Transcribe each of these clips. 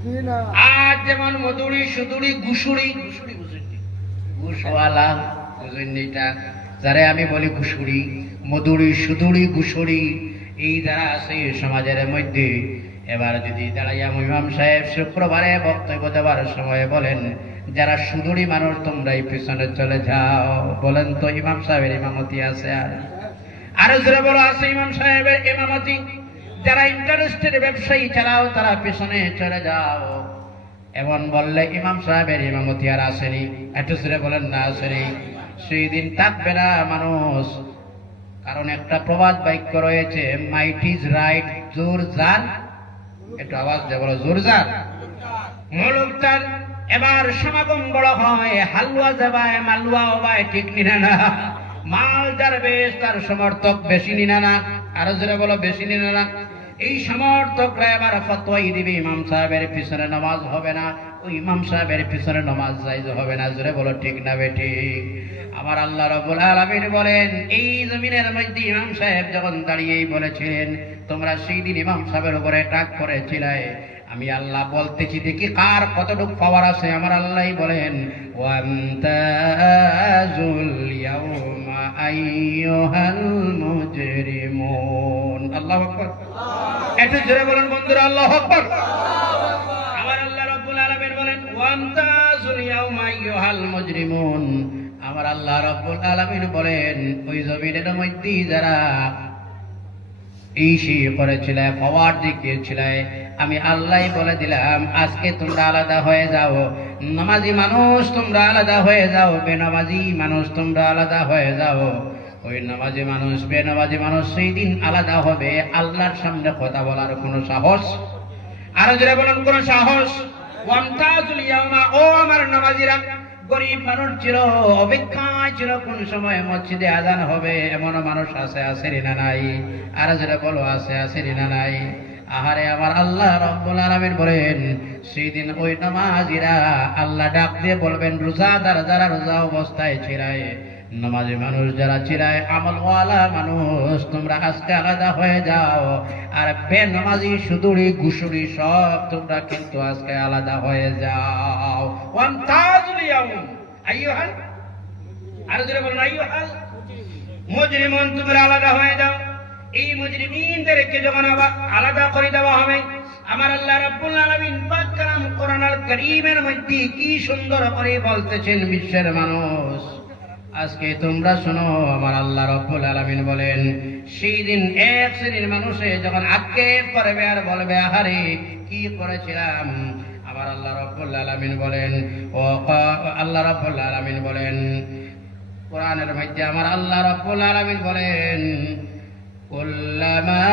আর যেমন মধুরি সুদুরি ঘুষুরি, ঘুষুরি বুঝেননি, ঘুষওয়ালা বুঝেননি, এটা যারা আমি বলি ঘুষুরি, মধুরি সুদুরি ঘুষুরি, এই যারা আছে সমাজের মধ্যে। এবার যদি দাঁড়াইয়া ইমাম সাহেব শুক্রবারে বক্তব্য দেওয়ার সময় বলেন, যারা সুদুরি মানুষ তোমরাই পিছনে চলে যাও, বলেন তো ইমাম সাহেবের ইমামতি আছে? আর আরো জোরে বলো, আছে ইমাম সাহেবের ইমামতি? যারা ইন্টারেস্টের ব্যবসায়ী চালাও তারা পিছনে চলে যাও, এমন বললে ইমাম সাহেবের ইমামতি আর আসেনি? একটু জোরে বলেন না আসেনি? সেই দিন থাকবে না মানুষ। কারণ একটা প্রবাদ বাক্য রয়েছে, মাইট ইজ রাইট, জোর যার, একটু আওয়াজ দিয়ে বলো, জোর যার মুলুক তার। এবার সমাগম বড় হয়, হালুয়া যাবায় মালুয়া হবায়, ঠিক নিনা না? মাল যার বেশ তার সমর্থক বেশি নিনা না? আরো জোরে বলো, বেশি নিনা না? এই সমর্থকরা এবার ফতোয়াই দিবে, ইমাম সাহেবের পিছনে নামাজ হবে না, ওই ইমাম সাহেবের পিছনে নামাজ জায়েজ হবে না। জোরে বলো, ঠিক না বেঠিক? আমার আল্লাহ রাব্বুল আলামিন বলেন, এই জমিনের মধ্যে ইমাম সাহেব যখন দাঁড়িয়েই বলেছিলেন, তোমরা সেই দিন ইমাম সাহেবের উপরে টাক করেছিলে, আমি আল্লাহ বলতেছি দেখি কার কতটুকু পাওয়ার আছে। আমার আল্লাহই বলেন, ওয়ামতাজুল ইয়াউমা আইয়ুহাল মুজরিমুন। আল্লাহু আকবার। একটু জোরে বলুন বন্ধুরা, আল্লাহু আকবার। আমার আল্লাহ রাব্বুল আলামিন বলেন, ওয়ামতাজুল ইয়াউমা আইয়ুহাল মুজরিমুন। আমার আল্লাহ রাব্বুল আলামিন বলেন, ওই জমিনের মধ্যে যারা ইসি করেছিল, ফওয়ার দেখিয়েছিল, আমি আল্লাহ বলে দিলাম আজকে তোমরা আলাদা হয়ে যাও। নামাজি মানুষ তোমরা আলাদা হয়ে যাও, বেনামাজি মানুষ তোমরা আলাদা হয়ে যাও। ওই নামাজি মানুষ বেনামাজি মানুষ সেই দিন আলাদা হবে, আল্লাহর সামনে কথা বলার কোনো সাহস, আরো যারা বলেন কোন সাহস। ওয়ামতাজুল ইয়াউমা, ও আমার নামাজিরা, গরিব মানুষ ছিল, অপেক্ষায় ছিল কোন সময় মসজিদে আজান হবে, এমন মানুষ আছে, আছে না নাই? আর যারা বলো, আছে, আছে না নাই? আহারে আমার আল্লাহ রাব্বুল আলামিন বলেন, সেই দিন ওই নামাজিরা আল্লাহ ডাক দিয়ে বলবেন, রোজাদার যারা রোজা অবস্থায় ছিলায়, নামাজি মানুষ যারা ছিলায়, আমলওয়ালা মানুষ তোমরা আজকে আলাদা হয়ে যাও। আর বেনামাজি সুদুরি ঘুষুরি সব তোমরা কিন্তু আজকে আলাদা হয়ে যাও। ওয়ামতাজুল ইয়াউম আইয়ুহাল, আর যারা বলেন আইয়ুহাল মুজরিমুন, তোমরা আলাদা হয়ে যাও। এই মুজরিমিনদেরকে যখন আবার আলাদা করে দেওয়া হবে, আমার আল্লাহ রাব্বুল আলামিন পাক কালাম কোরআনুল কারীমের মধ্যে কি সুন্দর করে বলতেছেন, বিশ্বের মানুষ আজকে তোমরা শোনো। আমার আল্লাহ রাব্বুল আলামিন বলেন, সেই দিন এক শ্রেণীর মানুষে যখন আক্ষেপ করবে আর বলবে, আহারে কি করেছিলাম। আমার আল্লাহ রাব্বুল আলামিন বলেন, ও আল্লাহ রাব্বুল আলামিন বলেন কোরআনের মধ্যে, আমার আল্লাহ রাব্বুল আলামিন বলেন, কুল্লামা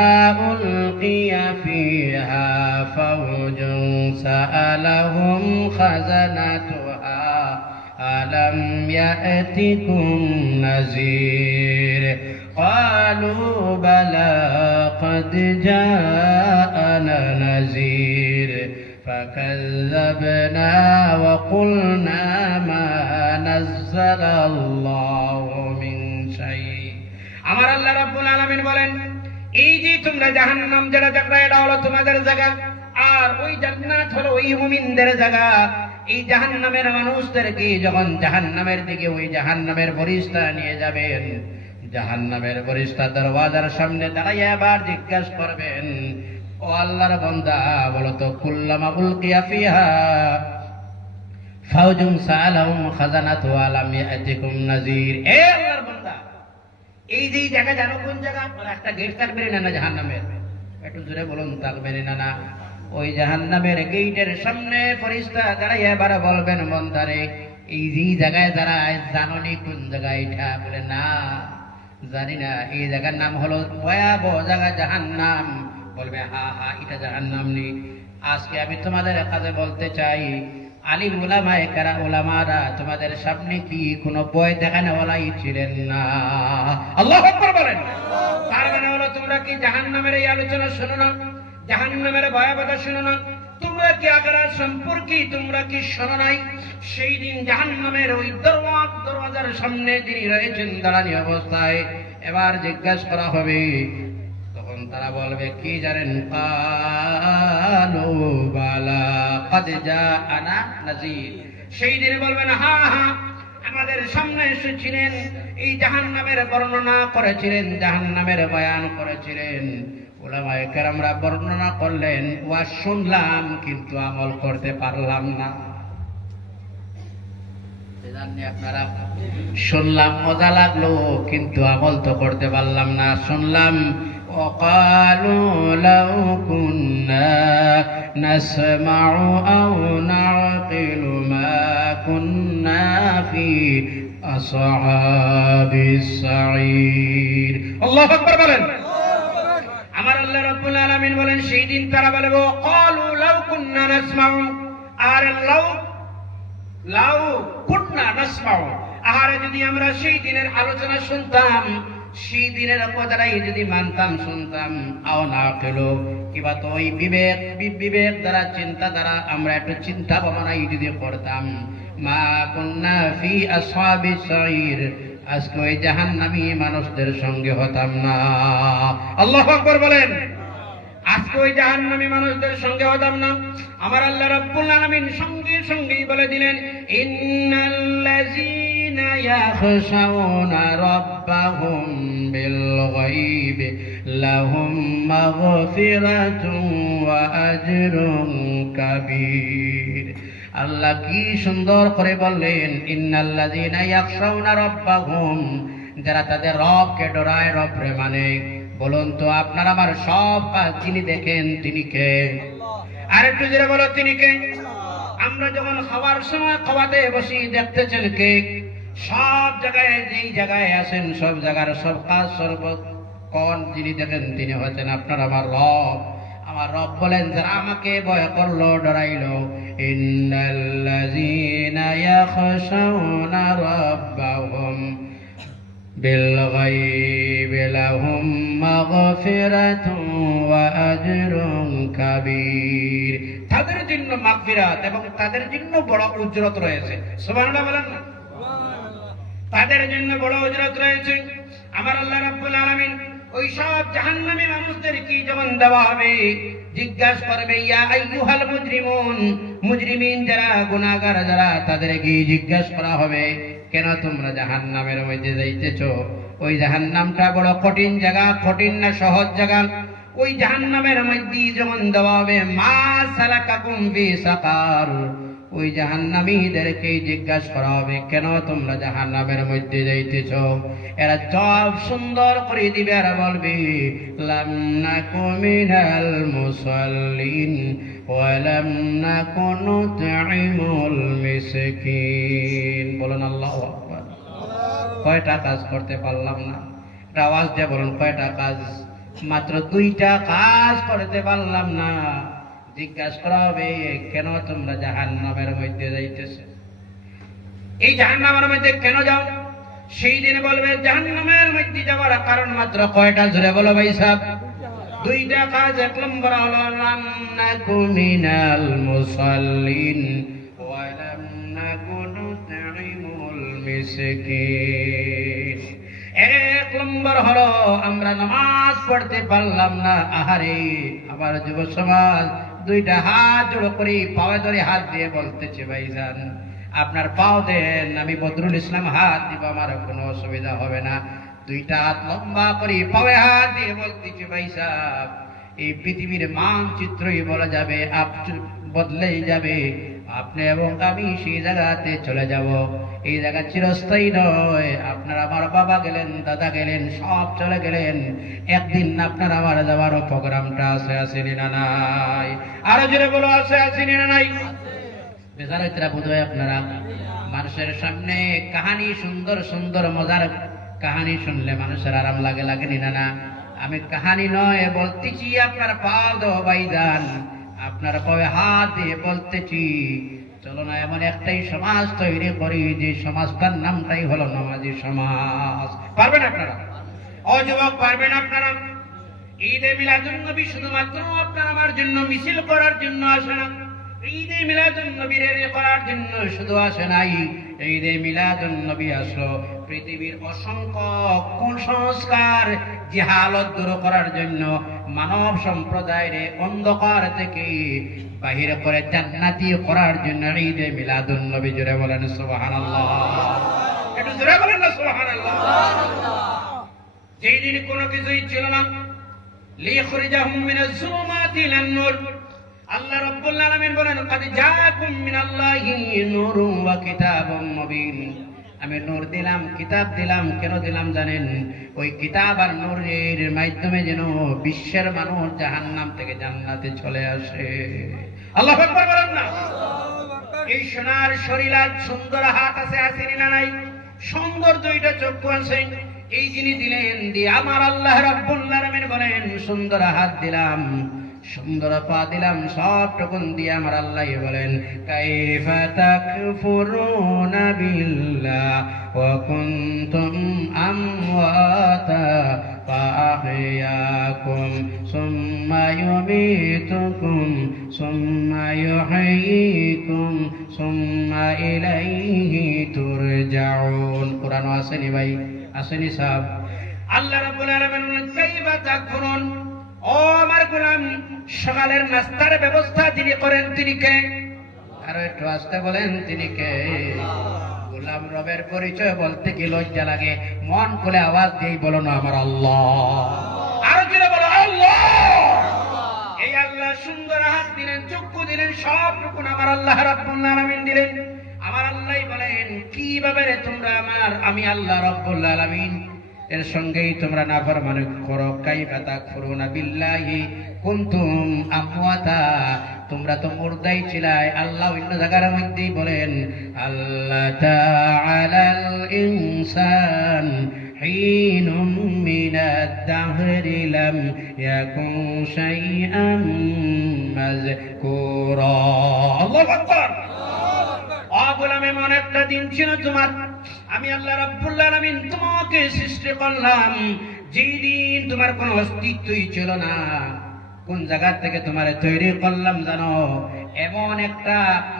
উলকিয়া ফিহা ফাওজুন সাআলাহুম খাযানাতুহা আলাম ইয়াতিকুম নাযীর ক্বালু বালা ক্বাদ জাআনা নাযীর ফাকাযযাবনা ওয়া কুলনা মা নাযালাল্লাহু মিন শাই। আমার আল্লাহ রাব্বুল আলামিন বলেন, এই যে তোমরা জাহান্নাম যেটা দেখলা, এটা হলো তোমাদের জায়গা, আর ওই জান্নাত হলো ওই মুমিনদের জায়গা। এই জাহান্নামের মানুষদেরকে যখন জাহান্নামের দিকে ওই জাহান্নামের ফেরেশতা নিয়ে যাবেন, জাহান্নামের ফেরেশতা দরওয়াজার সামনে দাঁড়াইয়া আবার জিজ্ঞাসা করবেন, ও আল্লাহর বান্দা বলো তো, কুল্লামা উলকিয়া ফিহা ফাওজুন সাআলাহুম খাযানাতু আলাম ইয়াতিকুম নাযীর। এ আল্লাহর বান্দা, এই যে জায়গা জানো কোন জায়গা? একটা গেট থাকবে না জাহান্নামের? একটু জোরে বলুন, থাকবে না? ওই জাহান্নামের গেটের সামনে ফেরেশতা দাঁড়াইয়া এবার বলবেন, বান্দারে এই যে জায়গায় দাঁড়ায় জানোনি কোন জায়গায় এটা? বলে না জানি না, এই জায়গার নাম হলো ভয়াবহ জায়গা জাহান্নাম। বলবে, হা হা, এটা জাহান্নাম নেই। আজকে আমি তোমাদের কাছে বলতে চাই, আলিম উলামায়ে কারা উলামারা তোমাদের সামনে কি কোনো বই দেখানোওয়ালাই ছিলেন না? আল্লাহু আকবার বলেন। তার মানে হলো তোমরা কি জাহান্নামের এই আলোচনা শোনো না? জাহান্নামের ভয়াবহতা শোনো না? তোমরা কি আখিরাত সম্পর্কে তোমরা কি শোনো নাই? সেই দিন জাহান্নামের ওই দরওয়াজার সামনে যিনি রয়েছেন দাঁড়ানি অবস্থায়, এবার জিজ্ঞাসা করা হবে, তখন তারা বলবে কি জানেন? কালু বালা ক্বাদ জাআনা নাযীর। সেই দিন বলবেন, হ্যাঁ হ্যাঁ, আমাদের সামনে এসেছিলেন, এই জাহান্নামের বর্ণনা করেছিলেন, জাহান্নামের বয়ান করেছিলেন, উলামায়ে কেরামরা বর্ণনা করলেন, ওয়াজ শুনলাম কিন্তু আমল করতে পারলাম না। জানি আপনারা শুনলাম, মজা লাগলো, কিন্তু আমল তো করতে পারলাম না। শুনলাম وقالوا لو كنا نسمع أو نعقل ما كنا في أصحاب السعير। الله أكبر বলেন। আমার আল্লাহ রাব্বুল আলামিন বলেন, সেই দিন তারা বলবে وقالوا لو كنا نسمع, আর লাউ কুন্না নাসমাউ, আহারে যদি আমরা সেই দিনের আলোচনা শুনতাম, সেই দিনের কথাটাই যদি মানতাম, শুনতাম, আও না খেলো, কিবা তো ওই বিবেক দ্বারা, চিন্তা দ্বারা আমরা একটু চিন্তা ভাবনাই যদি করতাম, মা কুন্না ফি আসহাবিস সাইর, আজকে ওই জাহান্নামী মানুষদের সঙ্গে হতাম না। আল্লাহু আকবার বলেন। আজকে ওই জাহান্নামী মানুষদের সঙ্গে হতাম না। আমার আল্লাহ রাব্বুল আলামিন সঙ্গে সঙ্গেই বলে দিলেন, ইন্নাল্লাযীনা ইয়াখশাউনা রাব্বাহুম বিল গায়বি লাহুম মাগফিরাতুন ওয়া আজরুন কাবীর। আল্লাহ কি সুন্দর করে বললেন, ইন্নাল্লাযীনা ইয়াখশাউনা রাব্বাহুম, যারা তাদের রবকে ডরায়, রবরে মানে। বলুন তো, আপনার আমার সব কাজ যিনি দেখেন তিনি কে? আর একটু জোরে বলো, তিনি কে? আমরা যখন খাওয়ার সময় খাওয়াতে বসি, দেখতেছেন কে? সব জায়গায়, যেই জায়গায় আছেন, সব জায়গার সব কাজ সর্বক্ষণ যিনি দেখেন তিনি হচ্ছেন আপনার আমার রব। আমার রব বলেন, যারা আমাকে ভয় করলো, ডরাইলো, ইন্নাল্লাযীনা ইয়াখশাউনা রাব্বাহুম বিল গায়বি লাহুম মাগফিরাতুন ওয়া আজরুন কাবীর। তাদের জন্য মাগফিরাত এবং তাদের জন্য বড় উজরত রয়েছে। সুবহানাল্লাহ বলেন না? তাদের জন্য বড় উজরত রয়েছে। আমার আল্লাহ রাব্বুল আলামিন ওই সব জাহান্নামী মানুষদেরকে যখন দেওয়া হবে, জিজ্ঞাসা করবে, ইয়া আইয়ুহাল মুজরিমুন, মুজরিমিন যারা, গুনাহগার যারা, তাদেরকে জিজ্ঞাসা করা হবে, কেন তোমরা জাহান্নামের মধ্যে যাইতেছো? ওই জাহান্নামটা বড় কঠিন জায়গা, কঠিন না সহজ জায়গা। ওই জাহান্নামের মধ্যে যখন দেওয়া হবে, মা সালাকাকুম ফি সাকার, ওই জাহান্নামীদেরকে জিজ্ঞাসা করা হবে, কেন তোমরা জাহান্নামের মধ্যে যাইতেছো? এরা জবাব সুন্দর করে দিবে, আর বলবে, লাম নাকু মিনাল মুসাল্লিন ওয়া লাম নাকু নুতঈমুল মিসকিন। বলেন আল্লাহু আকবার। কয়টা কাজ করতে পারলাম না? একটা আওয়াজ দিয়ে বলুন, কয়টা কাজ? মাত্র 2টা কাজ করতে পারলাম না। জিজ্ঞাসা করা হবে, কেন তোমরা জাহান্নামের মধ্যে যাইতেছো? এই জাহান্নামের মধ্যে কেন যাও? সেই দিন বলবে, জাহান্নামের মধ্যে যাওয়ার কারণ মাত্র কয়টা? জোরে বলো ভাই সাহেব। 2টা কাজ। 1 নম্বর হলো, লাম নাকু মিনাল মুসাল্লিন ওয়া লাম নাকু নুতঈমুল মিসকিন। 1 নম্বর হলো, আমরা নামাজ পড়তে পারলাম না। আহারে আমার যুব সমাজ, 2টা হাত জোড়ো করে পায়ে ধরে হাত দিয়ে বলতেছে, ভাইজান আপনার পাও দেন, আমি বদরুল ইসলাম হাত দিব, আমার কোনো অসুবিধা হবে না। 2টা হাত লম্বা করে পায়ে হাত দিয়ে বলতেছে, ভাই সাহেব এই পৃথিবীর মানচিত্রই বলা যাবে, বদলেই যাবে, আপনি এবং আমি সেই জায়গাতে চলে যাব। এই জায়গা চিরস্থায়ী নয়। আপনার আমার বাবা গেলেন, দাদা গেলেন, সব চলে গেলেন, একদিন আপনার আমার যাওয়ারও প্রোগ্রামটা আছে না নাই? আরো জোরে বলো, আছে না নাই? বেজারিতরা বোধ হয় আপনারা মানুষের সামনে কাহানি, সুন্দর সুন্দর মজার কাহানি শুনলে মানুষের আরাম লাগেনি না? আমি কাহানি নয় বলতেছি, আপনার পাও দো ভাইজান, আপনার পায়ে হাত দিয়ে বলতেছি, চলো না এমন একটাই সমাজ তৈরি করি, যে সমাজটার নামটাই হলো নামাজি সমাজ। পারবেন আপনারা? অযুবক পারবেন আপনারা? ঈদে মিলাদুন নবী শুধুমাত্র আপনার আমার জন্য মিছিল করার জন্য আসে না। ঈদে মিলাদুন নবীর করার জন্য শুধু আসে নাই। ঈদে মিলাদুন নবী আসলো পৃথিবীর অসংখ্য কুসংস্কার জিহালত দূর করার জন্য মানব সম্প্রদায়ের অন্ধকার থেকে বাহির করে জান্নাতি করার জন্য ঈদে মিলাদুন নবী জোরে বলেন সুবহানাল্লাহ। একটু জোরে বলেন না সুবহানাল্লাহ। যেই দিন কোনো কিছুই ছিল না, লিখরিজাহুম মিনাজ যুলুমাতি ইলান নূর, আল্লাহ রাব্বুল আলামিন বলেন কাদ জাআকুম মিনাল্লাহি নূরুন ওয়া কিতাবুম মুবিন। আমি নূর দিলাম, কিতাব দিলাম, কেন দিলাম জানেন? ওই কিতাব আর নূরের মাধ্যমে যেন বিশ্বের মানুষ জাহান্নাম থেকে জান্নাতে চলে আসে। আল্লাহু আকবার বলেন না। এই সোনার শরীর আর সুন্দর হাত আছে, আসেনি না নাই? সুন্দর দুইটা চক্ষু আছে। এই যিনি দিলেন দিয়ে আমার আল্লাহ রাব্বুল আলামিন বলেন সুন্দর হাত দিলাম, সুন্দর পা দিলাম, সবটুকুন দিয়ে আমার আল্লাহ বলেন কাইফা তাকফুরুনা বিল্লাহ ওয়া কুনতুম আমওয়াতা ফাআহইয়াকুম সুম্মা ইউমীতুকুম সুম্মা ইউহয়ীকুম সুম্মা ইলাইহি তুরজাউন। কোরআন আসেনি ভাই? আসেনি সাহেব? আল্লাহ রাব্বুল আলামিন বলেন কাইফা তাকফুরুন, ও আমার গোলাম, সকালের নাস্তার ব্যবস্থা যিনি করেন তিনি কে? আরো একটু আসতে বলেন, তিনি কে? গোলাম রবের পরিচয় বলতে কি লজ্জা লাগে? মন খুলে আওয়াজ দিয়ে বলো না আমার আল্লাহ। আরো জোরে বলো আল্লাহ। এই আল্লাহ সুন্দর হাত দিলেন, চক্ষু দিলেন, সবটুকুন আমার আল্লাহ রাব্বুল আলামিন দিলেন। আমার আল্লাহ বলেন কিভাবে রে তোমরা আমি আল্লাহ রাব্বুল আলামিন এর সঙ্গেই তোমরা নাফরমানি করো। কাইফা তাকফুরুনা বিল্লাহি কুনতুম আমওয়াতা, তোমরা তো মুর্দাই ছিলাই। আল্লাহ অন্য জায়গার মধ্যেই বলেন আল্লাহ তাআলাল ইনসান হিনুম মিনাদ দাহরি লাম ইয়াকুন শাইআন মাযকুরা। আল্লাহু আকবার। গোলাম, এমন একটা দিন ছিল তোমার, আমি আল্লাহ রাব্বুল আলামিন তোমাকে সৃষ্টি করলাম, যেই দিন তোমার কোনো অস্তিত্বই ছিল না। কোন জায়গা থেকে তোমারে তৈরি করলাম জানো? এমন একটা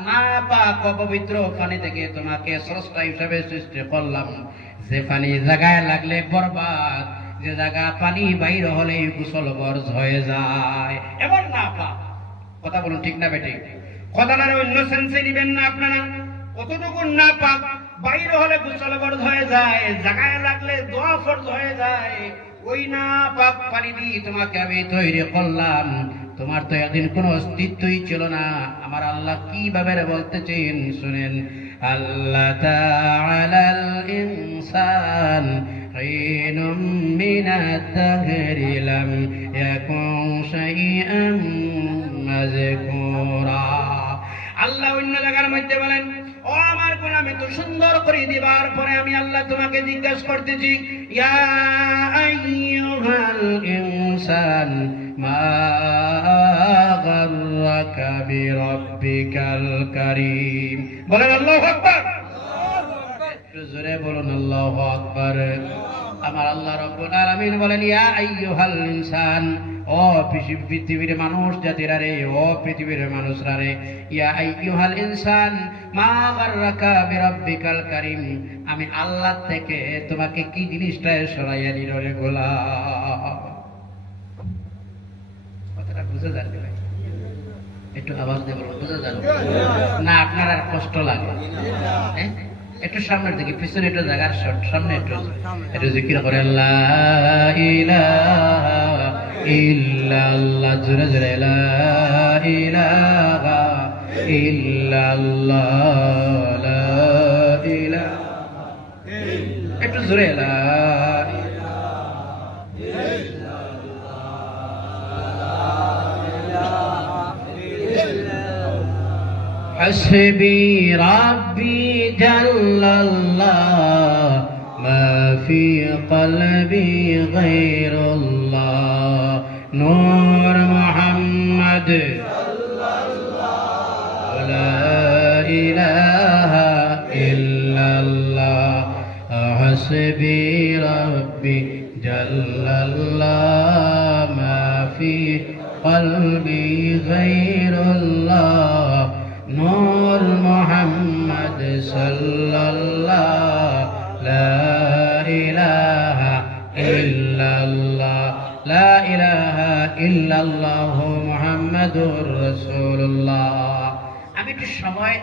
নাপাক অপবিত্র পানি থেকে তোমাকে স্রষ্টা হিসেবে সৃষ্টি করলাম, যে পানি জায়গায় লাগলে বরবাদ, যে জায়গা পানি বাইর হলেই গোসল বর্জ হয়ে যায়, এমন নাপাক। কথা বলুন ঠিক না বেটি? কথাটা অন্য সেন্সে নিবেন না আপনারা। কতটুকু নাপাক, বাইরে হলে গোসল ফরজ হয়ে যায়, জায়গায় লাগলে দোয়া ফরজ হয়ে যায়। ওই নাপাক পানি দিয়ে তোমাকে আমি তৈরি করলাম, তোমার তো একদিন কোনো অস্তিত্বই ছিল না। আমার আল্লাহ কিভাবে বলতেছেন শুনেন, আল্লাহ তাআলাল ইনসান হিনুম মিনাদ দাহরি লাম ইয়াকুন শাইআন মাযকুরা। আল্লাহ অন্য জায়গার মধ্যে বলেন ও আমার গোলাম, এত সুন্দর করে দিবার পরে আমি আল্লাহ তোমাকে জিজ্ঞাসা করতেছি ইয়া আইয়ুহাল ইনসান মা গাররাকা বিরাব্বিকাল কারীম। বলেন আল্লাহু আকবার। একটু জোরে বলুন আল্লাহু আকবার। আমার আল্লাহ রাব্বুল আলামিন বলেন ইয়া আইয়ুহাল ইনসান, ও পৃথিবীর মানুষ জাতিরা রে, ও পৃথিবীর মানুষরা রে, ইয়া আইয়ুহাল ইনসান মা গাররাকা বিরাব্বিকাল কারীম, আমি আল্লাহ থেকে তোমাকে কি জিনিসটা সরাইয়া নিল রে গোলাম? কথাটা বুঝে যান ভাই? একটু আওয়াজ দিয়ে বলুন, বুঝে যান না? আপনার আর কষ্ট লাগে? একটু সামনের দিকে, পিছনে একটু জায়গার শর্ট, সামনে একটু জিকির করে লা ইলাহা ইল্লাল্লাহ, জোরে জোরে লা ইলাহা ইল্লাল্লাহ, লা ইলাহা, একটু জোরে লা حسبي ربي جل الله ما في قلبي غير الله نور محمد صلى الله لا إله إلا الله حسبي ربي جل الله ما في قلبي غير الله نور محمد صلى الله لا إله إلا الله একটু সময়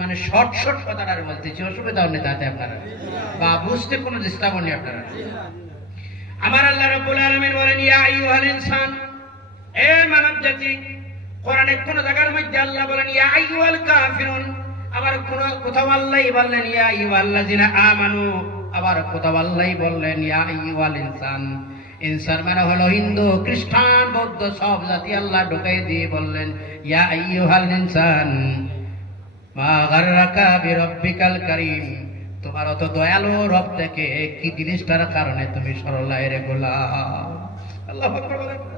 মানে শর্ট শর্ট কথাটা বলতেছি, অসুবিধা নেই তাতে আপনারা, বা বুঝতে কোনো ডিস্টার্ব নেই আপনারা। আমার আল্লাহ রাব্বুল আলামিন বলেন ইয়া আইয়ুহাল ইনসান, এ মানব জাতি। কোরআনে কোন জায়গার মধ্যে আল্লাহ বলেন ইয়া আইয়ুহাল কাফিরুন, আবার কোন কোথাও আল্লাহই বললেন ইয়া আইয়ুহাল্লাযিনা আমানু, আবার কোথাও আল্লাহই বললেন ইয়া আইয়ুহাল ইনসান। ইনসান মানে হলো হিন্দু, খ্রিস্টান, বৌদ্ধ সব জাতি আল্লাহ ঢুকাই দিয়ে বললেন ইয়া আইয়ুহাল ইনসান মা গাররাকা বিরব্বিকাল কারীম, তোমার অত দয়ালু রব থেকে কি জিনিসটার কারণে তুমি সরলায় রে গোলাম। আল্লাহু আকবার।